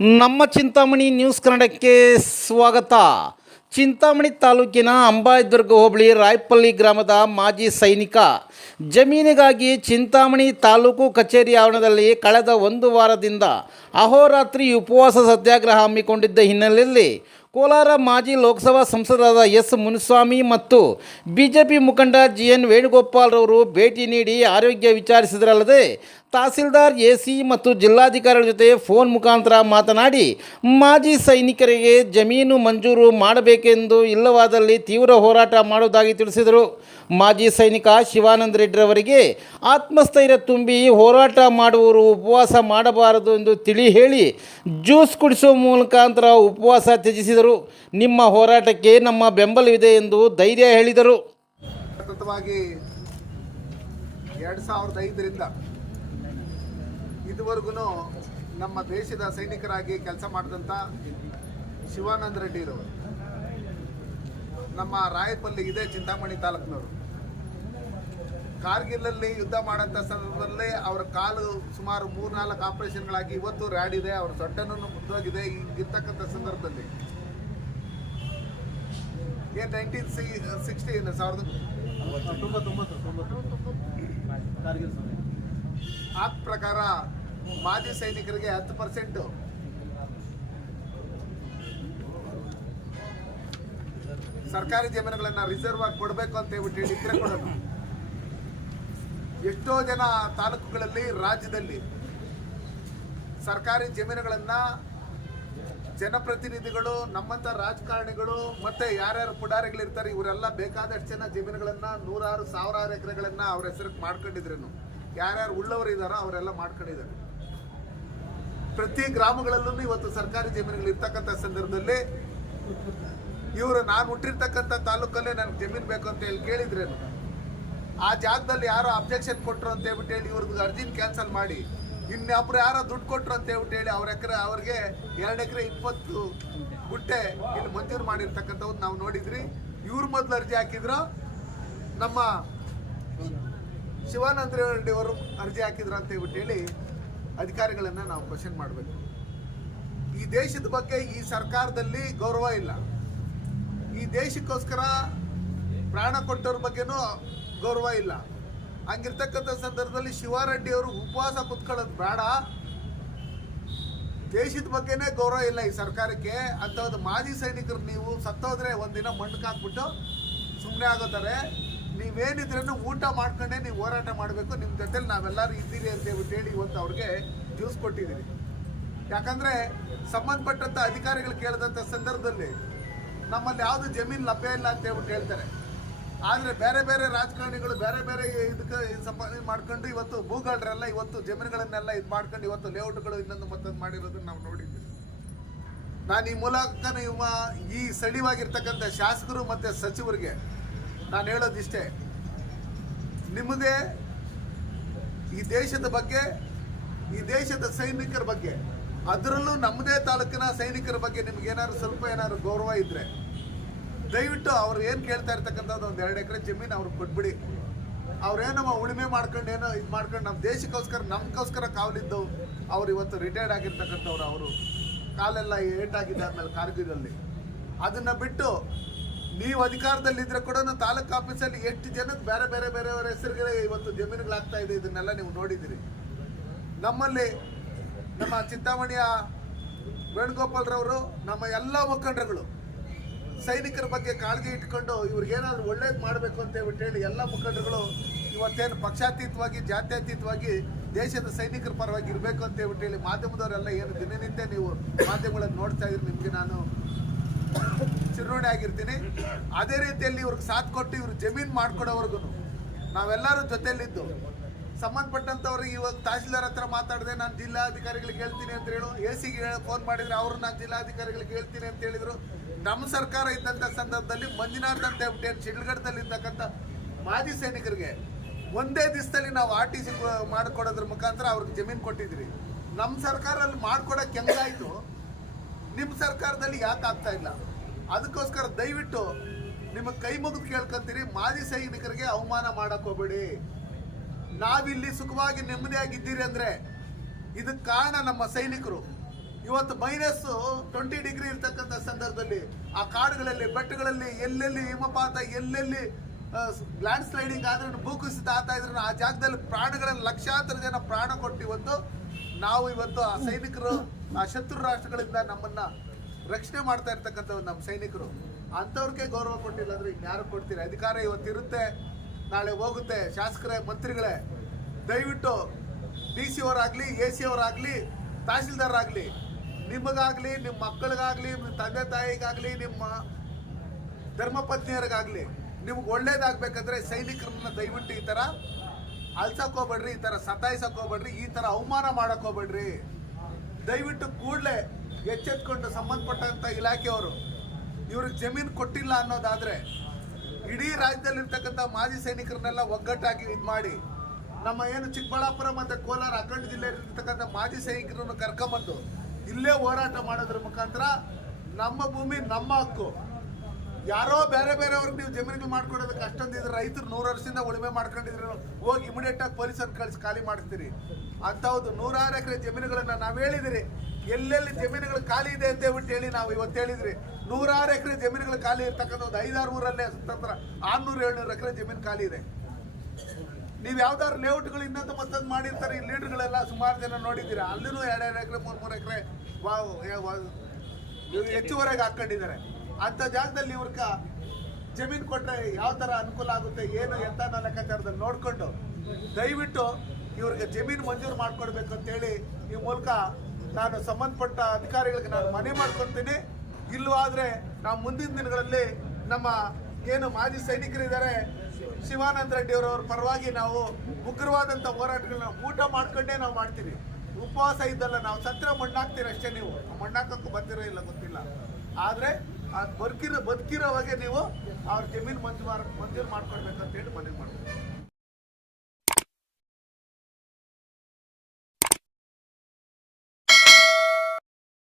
ನಮ್ಮ ಚಿಂತಾಮಣಿ ನ್ಯೂಸ್ ಕನ್ನಡಕ್ಕೆ ಸ್ವಾಗತ. ಚಿಂತಾಮಣಿ ತಾಲೂಕಿನ ಅಂಬಾಯದುರ್ಗ ಹೋಬಳಿ ರಾಯಪಲ್ಲಿ ಗ್ರಾಮದ ಮಾಜಿ ಸೈನಿಕ. ಜಮೀನಿಗಾಗಿ ಚಿಂತಾಮಣಿ ತಾಲೂಕು ಕಚೇರಿ ಆವರಣದಲ್ಲಿ ಕಳೆದ ಒಂದು ವಾರದಿಂದ ಅಹೋರಾತ್ರಿ ಉಪವಾಸ ಸತ್ಯಾಗ್ರಹ ಹಮ್ಮಿಕೊಂಡಿದ್ದ ಹಿನ್ನೆಲೆಯಲ್ಲಿ ಕೋಲಾರ ಮಾಜಿ ಲೋಕಸಭಾ ಸಂಸದರಾದ ಎಸ್ ಮುನಿಸ್ವಾಮಿ ಮತ್ತು ಬಿಜೆಪಿ ಮುಖಂಡ ಜಿ ಎನ್ ವೇಣುಗೋಪಾಲ್ರವರು ಭೇಟಿ ನೀಡಿ ಆರೋಗ್ಯ ವಿಚಾರಿಸಿದರಲ್ಲದೆ ತಹಸೀಲ್ದಾರ್ ಎ ಸಿ ಮತ್ತು ಜಿಲ್ಲಾಧಿಕಾರಿಗಳ ಜೊತೆ ಫೋನ್ ಮುಖಾಂತರ ಮಾತನಾಡಿ, ಮಾಜಿ ಸೈನಿಕರಿಗೆ ಜಮೀನು ಮಂಜೂರು ಮಾಡಬೇಕೆಂದು ಇಲ್ಲವಾದಲ್ಲಿ ತೀವ್ರ ಹೋರಾಟ ಮಾಡುವುದಾಗಿ ತಿಳಿಸಿದರು. ಮಾಜಿ ಸೈನಿಕ ಶಿವಾನಂದ ರೆಡ್ಡಿರವರಿಗೆ ಆತ್ಮಸ್ಥೈರ್ಯ ತುಂಬಿ ಹೋರಾಟ ಮಾಡುವವರು ಉಪವಾಸ ಮಾಡಬಾರದು ಎಂದು ತಿಳಿ ಹೇಳಿ, ಜ್ಯೂಸ್ ಕುಡಿಸುವ ಮುಖಾಂತರ ಉಪವಾಸ ತ್ಯಜಿಸಿದರು. ನಿಮ್ಮ ಹೋರಾಟಕ್ಕೆ ನಮ್ಮ ಬೆಂಬಲವಿದೆ ಎಂದು ಧೈರ್ಯ ಹೇಳಿದರು ಸತತವಾಗಿ ಎರಡು ಸಾವಿರದ ಐದರಿಂದ ಇದುವರೆಗೂ ನಮ್ಮ ದೇಶದ ಸೈನಿಕರಾಗಿ ಕೆಲಸ ಮಾಡಿದಂಥ ಶಿವಾನಂದ ರೆಡ್ಡಿರವರು. ನಮ್ಮ ರಾಯಪಲ್ಲಿ ಇದೆ ಚಿಂತಾಮಣಿ ತಾಲೂಕಿನವರು. ಕಾರ್ಗಿಲಲ್ಲಿ ಯುದ್ಧ ಮಾಡೋಂಥ ಸಂದರ್ಭದಲ್ಲಿ ಅವರ ಕಾಲು ಸುಮಾರು ಮೂರ್ನಾಲ್ಕು ಆಪರೇಷನ್ಗಳಾಗಿ ಇವತ್ತು ರ್ಯಾಡ್ ಇದೆ, ಅವ್ರ ಸೊಟ್ಟನೂ ಮುದ್ದೋಗಿದೆ ಹಿಂಗಿರ್ತಕ್ಕಂಥ ಸಂದರ್ಭದಲ್ಲಿ. ಏನ್ ನೈನ್ಟೀನ್ ಸಿ ಸಿಕ್ಸ್ಟೀನ್ ಸಾವಿರದ ಆ ಪ್ರಕಾರ ಮಾಜಿ ಸೈನಿಕರಿಗೆ ಹತ್ತು ಪರ್ಸೆಂಟ್ ಸರ್ಕಾರಿ ಜಮೀನುಗಳನ್ನ ರಿಸರ್ವ್ ಆಗಿ ಕೊಡಬೇಕು ಅಂತ ಹೇಳ್ಬಿಟ್ಟು ಹೇಳಿದ್ರೆ ಕೊಡೋದು. ಎಷ್ಟೋ ಜನ ತಾಲೂಕುಗಳಲ್ಲಿ, ರಾಜ್ಯದಲ್ಲಿ ಸರ್ಕಾರಿ ಜಮೀನುಗಳನ್ನ ಜನಪ್ರತಿನಿಧಿಗಳು, ನಮ್ಮಂತ ರಾಜಕಾರಣಿಗಳು ಮತ್ತೆ ಯಾರ್ಯಾರು ಪುಡಾರಿಗಳಿರ್ತಾರೆ, ಇವರೆಲ್ಲ ಬೇಕಾದಷ್ಟು ಜನ ಜಮೀನುಗಳನ್ನ ನೂರಾರು, ಸಾವಿರಾರು ಎಕರೆಗಳನ್ನ ಅವ್ರ ಹೆಸರಿಗೆ ಮಾಡ್ಕೊಂಡಿದ್ರೇನು? ಯಾರ್ಯಾರು ಉಳ್ಳವರು ಇದಾರೋ ಅವರೆಲ್ಲ ಮಾಡ್ಕೊಂಡಿದ್ದಾರೆ. ಪ್ರತಿ ಗ್ರಾಮಗಳಲ್ಲೂ ಇವತ್ತು ಸರ್ಕಾರಿ ಜಮೀನುಗಳು ಇರ್ತಕ್ಕಂಥ ಸಂದರ್ಭದಲ್ಲಿ ಇವರು ನಾನು ಹುಟ್ಟಿರ್ತಕ್ಕಂಥ ತಾಲೂಕಲ್ಲೇ ನನಗೆ ಜಮೀನು ಬೇಕು ಅಂತ ಹೇಳಿ ಕೇಳಿದ್ರೇನು? ಆ ಜಾಗದಲ್ಲಿ ಯಾರೋ ಅಬ್ಜೆಕ್ಷನ್ ಕೊಟ್ಟರು ಅಂತ ಹೇಳ್ಬಿಟ್ಟು ಹೇಳಿ ಇವ್ರದ್ದು ಅರ್ಜಿನ ಕ್ಯಾನ್ಸಲ್ ಮಾಡಿ, ಇನ್ನೊಬ್ರು ಯಾರೋ ದುಡ್ಡು ಕೊಟ್ಟರು ಅಂತ ಹೇಳ್ಬಿಟ್ಟು ಹೇಳಿ ಅವ್ರ ಎಕರೆ, ಅವ್ರಿಗೆ ಎರಡು ಎಕರೆ ಇಪ್ಪತ್ತು ಗುಂಟೆ ಇಲ್ಲಿ ಮಂಜೂರು ಮಾಡಿರ್ತಕ್ಕಂಥವ್ರು ನಾವು ನೋಡಿದ್ರಿ. ಇವ್ರ ಮೊದಲು ಅರ್ಜಿ ಹಾಕಿದ್ರು. ನಮ್ಮ ಶಿವಾನಂದ ಅವರು ಅರ್ಜಿ ಹಾಕಿದ್ರು ಅಂತ ಹೇಳ್ಬಿಟ್ಟು ಹೇಳಿ ಅಧಿಕಾರಿಗಳನ್ನ ನಾವು ಕ್ವಶನ್ ಮಾಡಬೇಕು. ಈ ದೇಶದ ಬಗ್ಗೆ ಈ ಸರ್ಕಾರದಲ್ಲಿ ಗೌರವ ಇಲ್ಲ. ಈ ದೇಶಕ್ಕೋಸ್ಕರ ಪ್ರಾಣ ಕೊಟ್ಟವ್ರ ಬಗ್ಗೆನೂ ಗೌರವ ಇಲ್ಲ. ಹಂಗಿರ್ತಕ್ಕಂಥ ಸಂದರ್ಭದಲ್ಲಿ ಶಿವಾರೆಡ್ಡಿ ಅವರು ಉಪವಾಸ ಕುತ್ಕೊಳ್ಳೋದು ಬೇಡ. ದೇಶದ ಬಗ್ಗೆನೇ ಗೌರವ ಇಲ್ಲ ಈ ಸರ್ಕಾರಕ್ಕೆ. ಅಂಥದ್ದು ಮಾಜಿ ಸೈನಿಕರು ನೀವು ಸತ್ತೋದ್ರೆ ಒಂದಿನ ಮಣ್ಣು ಹಾಕ್ಬಿಟ್ಟು ಸುಮ್ಮನೆ ಆಗೋತಾರೆ. ನೀವೇನಿದ್ರೂ ಊಟ ಮಾಡ್ಕೊಂಡೇ ನೀವು ಹೋರಾಟ ಮಾಡಬೇಕು ನಿಮ್ಮ ಜೊತೆಲಿ ನಾವೆಲ್ಲರೂ ಇದ್ದೀರಿ ಅಂತ ಹೇಳ್ಬಿಟ್ಟು ಹೇಳಿ ಇವತ್ತು ಅವ್ರಿಗೆ ಜ್ಯೂಸ್ ಕೊಟ್ಟಿದ್ದೀರಿ. ಯಾಕಂದರೆ ಸಂಬಂಧಪಟ್ಟಂಥ ಅಧಿಕಾರಿಗಳು ಕೇಳಿದಂಥ ಸಂದರ್ಭದಲ್ಲಿ ನಮ್ಮಲ್ಲಿ ಯಾವುದು ಜಮೀನು ಲಭ್ಯ ಇಲ್ಲ ಅಂತ ಹೇಳ್ಬಿಟ್ಟು ಹೇಳ್ತಾರೆ. ಆದರೆ ಬೇರೆ ಬೇರೆ ರಾಜಕಾರಣಿಗಳು ಬೇರೆ ಬೇರೆ ಇದಕ್ಕೆ ಸಂಬಂಧ ಮಾಡ್ಕೊಂಡು ಇವತ್ತು ಭೂಗಳರೆಲ್ಲ ಇವತ್ತು ಜಮೀನುಗಳನ್ನೆಲ್ಲ ಇದು ಮಾಡ್ಕೊಂಡು ಇವತ್ತು ಲೇಔಟ್ಗಳು ಇನ್ನೊಂದು ಮತ್ತೊಂದು ಮಾಡಿರೋದನ್ನು ನಾವು ನೋಡಿದ್ದೀವಿ. ನಾನು ಈ ಮೂಲಕ ನೀವು ಈ ಸಡಿವಾಗಿರ್ತಕ್ಕಂಥ ಶಾಸಕರು ಮತ್ತು ಸಚಿವರಿಗೆ ನಾನು ಹೇಳೋದಿಷ್ಟೇ. ನಿಮ್ಮದೇ ಈ ದೇಶದ ಬಗ್ಗೆ, ಈ ದೇಶದ ಸೈನಿಕರ ಬಗ್ಗೆ, ಅದರಲ್ಲೂ ನಮ್ಮದೇ ತಾಲೂಕಿನ ಸೈನಿಕರ ಬಗ್ಗೆ ನಿಮ್ಗೆ ಏನಾದ್ರು ಸ್ವಲ್ಪ ಏನಾದ್ರು ಗೌರವ ಇದ್ರೆ, ದಯವಿಟ್ಟು ಅವ್ರು ಏನು ಕೇಳ್ತಾ ಇರ್ತಕ್ಕಂಥದ್ದು ಒಂದು ಎರಡು ಎಕರೆ ಜಮೀನು ಅವ್ರಿಗೆ ಕೊಟ್ಬಿಡಿ. ಅವ್ರೇನಮ್ಮ ಉಳುಮೆ ಮಾಡ್ಕೊಂಡು ಏನೋ ಇದು ಮಾಡ್ಕೊಂಡು ನಮ್ಮ ದೇಶಕ್ಕೋಸ್ಕರ ನಮಗೋಸ್ಕರ ಕಾವಲಿದ್ದು ಅವ್ರು ಇವತ್ತು ರಿಟೈರ್ಡ್ ಆಗಿರ್ತಕ್ಕಂಥವ್ರು ಅವರು. ಕಾಲೆಲ್ಲ ಏಟಾಗಿದೆ ಆದಮೇಲೆ ಕಾರ್ಗಿಲಲ್ಲಿ ಅದನ್ನ ಬಿಟ್ಟು ನೀವು ಅಧಿಕಾರದಲ್ಲಿದ್ರೆ ಕೂಡ ತಾಲೂಕು ಆಫೀಸಲ್ಲಿ ಎಷ್ಟು ಜನಕ್ಕೆ ಬೇರೆ ಬೇರೆ ಬೇರೆಯವರ ಹೆಸರುಗಳೇ ಇವತ್ತು ಜಮೀನುಗಳಾಗ್ತಾ ಇದೆ, ಇದನ್ನೆಲ್ಲ ನೀವು ನೋಡಿದಿರಿ ನಮ್ಮಲ್ಲಿ ನಮ್ಮ ಚಿಂತಾಮಣಿಯ ವೇಣುಗೋಪಾಲ್ರವರು ನಮ್ಮ ಎಲ್ಲ ಮುಖಂಡರುಗಳು, ಸೈನಿಕರ ಬಗ್ಗೆ ಕಾಳಜಿ ಇಟ್ಕೊಂಡು ಇವ್ರಿಗೇನಾದರೂ ಒಳ್ಳೇದು ಮಾಡಬೇಕು ಅಂತ ಹೇಳ್ಬಿಟ್ಟು ಹೇಳಿ ಎಲ್ಲ ಮುಖಂಡರುಗಳು ಇವತ್ತೇನು ಪಕ್ಷಾತೀತವಾಗಿ, ಜಾತ್ಯತೀತವಾಗಿ ದೇಶದ ಸೈನಿಕರ ಪರವಾಗಿ ಇರಬೇಕು ಅಂತ ಹೇಳ್ಬಿಟ್ಟು ಹೇಳಿ ಮಾಧ್ಯಮದವರೆಲ್ಲ ಏನು ದಿನನಿತ್ಯ ನೀವು ಮಾಧ್ಯಮಗಳನ್ನು ನೋಡ್ತಾ ಇದ್ರಿ ನಿಮಗೆ ನಾನು ಚಿರುಣೆ ಆಗಿರ್ತೀನಿ. ಅದೇ ರೀತಿಯಲ್ಲಿ ಇವ್ರಿಗೆ ಸಾಥ್ ಕೊಟ್ಟು ಇವ್ರು ಜಮೀನು ಮಾಡ್ಕೊಡೋವರೆಗೂ ನಾವೆಲ್ಲರೂ ಜೊತೆಯಲ್ಲಿದ್ದು. ಸಂಬಂಧಪಟ್ಟಂಥವ್ರಿಗೆ ಇವಾಗ ತಹಸೀಲ್ದಾರ್ ಹತ್ರ ಮಾತಾಡಿದೆ, ನಾನು ಜಿಲ್ಲಾಧಿಕಾರಿಗಳಿಗೆ ಹೇಳ್ತೀನಿ ಅಂತ ಹೇಳು. ಎ ಸಿಗೆ ಫೋನ್ ಮಾಡಿದ್ರೆ ಅವರು ನಾನು ಜಿಲ್ಲಾಧಿಕಾರಿಗಳಿಗೆ ಹೇಳ್ತೀನಿ ಅಂತ ಹೇಳಿದರು. ನಮ್ಮ ಸರ್ಕಾರ ಇದ್ದಂಥ ಸಂದರ್ಭದಲ್ಲಿ ಮಂಜುನಾಥ್ ಅಂತ ಹೇಳ್ಬಿಟ್ಟು ಶಿಡ್ಲಘಟ್ಟದಲ್ಲಿ ಇರ್ತಕ್ಕಂಥ ಮಾಜಿ ಸೈನಿಕರಿಗೆ ಒಂದೇ ದಿವಸದಲ್ಲಿ ನಾವು ಆರ್ ಟಿ ಸಿ ಮಾಡಿಕೊಡೋದ್ರ ಮುಖಾಂತರ ಅವ್ರಿಗೆ ಜಮೀನು ಕೊಟ್ಟಿದ್ರಿ. ನಮ್ಮ ಸರ್ಕಾರಲ್ಲಿ ಮಾಡ್ಕೊಡಕ್ಕೆ ಹೆಂಗಾಯ್ತು? ನಿಮ್ಮ ಸರ್ಕಾರದಲ್ಲಿ ಯಾಕೆ ಆಗ್ತಾ ಇಲ್ಲ? ಅದಕ್ಕೋಸ್ಕರ ದಯವಿಟ್ಟು ನಿಮ್ಮ ಕೈ ಮುಗಿದು ಕೇಳ್ಕೊಂತೀರಿ. ಮಾಜಿ ಸೈನಿಕರಿಗೆ ಅವಮಾನ ಮಾಡಕ್ ಹೋಗ್ಬೇಡಿ. ನಾವಿಲ್ಲಿ ಸುಖವಾಗಿ ನೆಮ್ಮದಿಯಾಗಿದ್ದೀರಿ ಅಂದ್ರೆ ಇದಕ್ಕೆ ಕಾರಣ ನಮ್ಮ ಸೈನಿಕರು. ಇವತ್ತು ಮೈನಸ್ ಟ್ವೆಂಟಿ ಡಿಗ್ರಿ ಇರ್ತಕ್ಕಂಥ ಸಂದರ್ಭದಲ್ಲಿ ಆ ಕಾಡುಗಳಲ್ಲಿ, ಬೆಟ್ಟಗಳಲ್ಲಿ ಎಲ್ಲೆಲ್ಲಿ ಹಿಮಪಾತ, ಎಲ್ಲೆಲ್ಲಿ ಲ್ಯಾಂಡ್ ಸ್ಲೈಡಿಂಗ್ ಆದ್ರೂ ಭೂಕುಸಿತ ಆಗ್ತಾ ಇದ್ರು ಆ ಜಾಗದಲ್ಲಿ ಪ್ರಾಣಗಳನ್ನು ಲಕ್ಷಾಂತರ ಜನ ಪ್ರಾಣ ಕೊಟ್ಟು ಇವತ್ತು ನಾವು ಇವತ್ತು ಆ ಸೈನಿಕರು, ಆ ಶತ್ರು ರಾಷ್ಟ್ರಗಳಿಂದ ನಮ್ಮನ್ನ ರಕ್ಷಣೆ ಮಾಡ್ತಾ ಇರ್ತಕ್ಕಂಥ ನಮ್ಮ ಸೈನಿಕರು. ಅಂಥವ್ರಿಗೆ ಗೌರವ ಕೊಟ್ಟಿಲ್ಲ ಅಂದ್ರೆ ಇನ್ಯಾರು ಕೊಡ್ತೀರಿ? ಅಧಿಕಾರ ಇವತ್ತಿರುತ್ತೆ, ನಾಳೆ ಹೋಗುತ್ತೆ. ಶಾಸಕರೇ, ಮಂತ್ರಿಗಳೇ, ದಯವಿಟ್ಟು ಡಿ ಸಿ ಅವರಾಗಲಿ, ಎ ಸಿ ಅವರಾಗಲಿ ತಹಸೀಲ್ದಾರ್ ಆಗಲಿ ನಿಮಗಾಗಲಿ, ನಿಮ್ಮ ಮಕ್ಕಳಿಗಾಗಲಿ, ನಿಮ್ಮ ತಂದೆ ತಾಯಿಗಾಗಲಿ, ನಿಮ್ಮ ಧರ್ಮಪತ್ನಿಯರಿಗಾಗಲಿ ನಿಮ್ಗೆ ಒಳ್ಳೇದಾಗಬೇಕಂದ್ರೆ ಸೈನಿಕರನ್ನ ದಯವಿಟ್ಟು ಈ ಥರ ಹೋಗ್ಬೇಡ್ರಿ ಈ ಥರ ಸತಾಯಿಸಕ್ ಹೋಗ್ಬೇಡ್ರಿ ಈ ಥರ ಅವಮಾನ ಹೋಗ್ಬೇಡ್ರಿ ದಯವಿಟ್ಟು ಕೂಡಲೇ ಎಚ್ಚೆತ್ಕೊಂಡು ಸಂಬಂಧಪಟ್ಟಂಥ ಇಲಾಖೆಯವರು ಇವ್ರಿಗೆ ಜಮೀನು ಕೊಟ್ಟಿಲ್ಲ ಅನ್ನೋದಾದ್ರೆ ಇಡೀ ರಾಜ್ಯದಲ್ಲಿರ್ತಕ್ಕಂಥ ಮಾಜಿ ಸೈನಿಕರನ್ನೆಲ್ಲ ಒಗ್ಗಟ್ಟಾಗಿ ಇದು ಮಾಡಿ ನಮ್ಮ ಏನು ಚಿಕ್ಕಬಳ್ಳಾಪುರ ಮತ್ತು ಕೋಲಾರ ಅಖಂಡ ಜಿಲ್ಲೆಯಲ್ಲಿರ್ತಕ್ಕಂಥ ಮಾಜಿ ಸೈನಿಕರನ್ನು ಕರ್ಕೊಂಬಂದು ಇಲ್ಲೇ ಹೋರಾಟ ಮಾಡೋದ್ರ ಮುಖಾಂತರ ನಮ್ಮ ಭೂಮಿ, ನಮ್ಮ ಹಕ್ಕು. ಯಾರೋ ಬೇರೆ ಬೇರೆಯವ್ರಿಗೆ ನೀವು ಜಮೀನುಗಳು ಮಾಡ್ಕೊಡೋದಕ್ಕೆ ಅಷ್ಟೊಂದು ಇದ್ರೆ ರೈತರು ನೂರು ವರ್ಷದಿಂದ ಉಳುಮೆ ಮಾಡ್ಕೊಂಡಿದ್ರು, ಹೋಗಿ ಇಮಿಡಿಯೇಟ್ ಆಗಿ ಪೊಲೀಸರು ಕಳಿಸಿ ಖಾಲಿ ಮಾಡ್ತೀರಿ ಅಂಥವ್ದು ನೂರಾರು ಎಕರೆ ಜಮೀನುಗಳನ್ನ ನಾವು ಹೇಳಿದಿರಿ. ಎಲ್ಲೆಲ್ಲಿ ಜಮೀನುಗಳು ಖಾಲಿ ಇದೆ ಅಂತ ಹೇಳ್ಬಿಟ್ಟು ಹೇಳಿ ನಾವು ಇವತ್ತು ಹೇಳಿದ್ರಿ. ನೂರಾರು ಎಕರೆ ಜಮೀನುಗಳು ಖಾಲಿ ಇರ್ತಕ್ಕಂಥ ಒಂದು ಐದಾರು ಊರಲ್ಲೇ ಸುತ್ತಂತ್ರ ಆರ್ನೂರು, ಏಳ್ನೂರು ಎಕರೆ ಜಮೀನು ಖಾಲಿ ಇದೆ. ನೀವು ಯಾವ್ದಾದ್ರು ಲೇಔಟ್ಗಳು ಇನ್ನೊಂದು ಮತ್ತೊಂದು ಮಾಡಿರ್ತಾರೆ, ಈ ಲೀಡರ್ಗಳೆಲ್ಲ ಸುಮಾರು ಜನ ನೋಡಿದ್ದೀರಾ? ಅಲ್ಲಿನೂ ಎರಡೆರಡು ಎಕರೆ ಮೂರು ಮೂರು ಎಕರೆ ಹೆಚ್ಚುವರೆಗೆ ಹಾಕೊಂಡಿದ್ದಾರೆ ಅಂಥ ಜಾಗದಲ್ಲಿ ಇವ್ರಕ ಜಮೀನು ಕೊಟ್ಟರೆ ಯಾವ ಥರ ಅನುಕೂಲ ಆಗುತ್ತೆ, ಏನು ಎಂತ ನನ್ನ ಲೆಕ್ಕಾಚಾರದಲ್ಲಿ ನೋಡಿಕೊಂಡು ದಯವಿಟ್ಟು ಇವ್ರಿಗೆ ಜಮೀನು ಮಂಜೂರು ಮಾಡಿಕೊಡ್ಬೇಕು ಅಂತೇಳಿ ಈ ಮೂಲಕ ನಾನು ಸಂಬಂಧಪಟ್ಟ ಅಧಿಕಾರಿಗಳಿಗೆ ನಾನು ಮನವಿ ಮಾಡ್ಕೊತೀನಿ ಇಲ್ಲೂ ಆದರೆ ನಾವು ಮುಂದಿನ ದಿನಗಳಲ್ಲಿ ನಮ್ಮ ಏನು ಮಾಜಿ ಸೈನಿಕರಿದ್ದಾರೆ, ಶಿವಾನಂದ ರೆಡ್ಡಿ ಅವರವ್ರ ಪರವಾಗಿ ನಾವು ಉಗ್ರವಾದಂಥ ಹೋರಾಟಗಳನ್ನ ಊಟ ಮಾಡ್ಕೊಂಡೇ ನಾವು ಮಾಡ್ತೀವಿ. ಉಪವಾಸ ಇದ್ದಲ್ಲ, ನಾವು ಸತ್ರ ಮಣ್ಣಾಕ್ತೀರ ಅಷ್ಟೇ ನೀವು. ಮಣ್ಣಾಕಕ್ಕೂ ಬಂದಿರೋ ಇಲ್ಲ, ಗೊತ್ತಿಲ್ಲ. ಆದರೆ ಆ ಬದುಕಿರೋ ಹಾಗೆ ನೀವು ಅವ್ರ ಜಮೀನು ಮಂಜೂರು ಮಂಜೂರು ಮಾಡ್ಕೊಡ್ಬೇಕು ಅಂತೇಳಿ ಮನವಿ ಮಾಡ್ತೀವಿ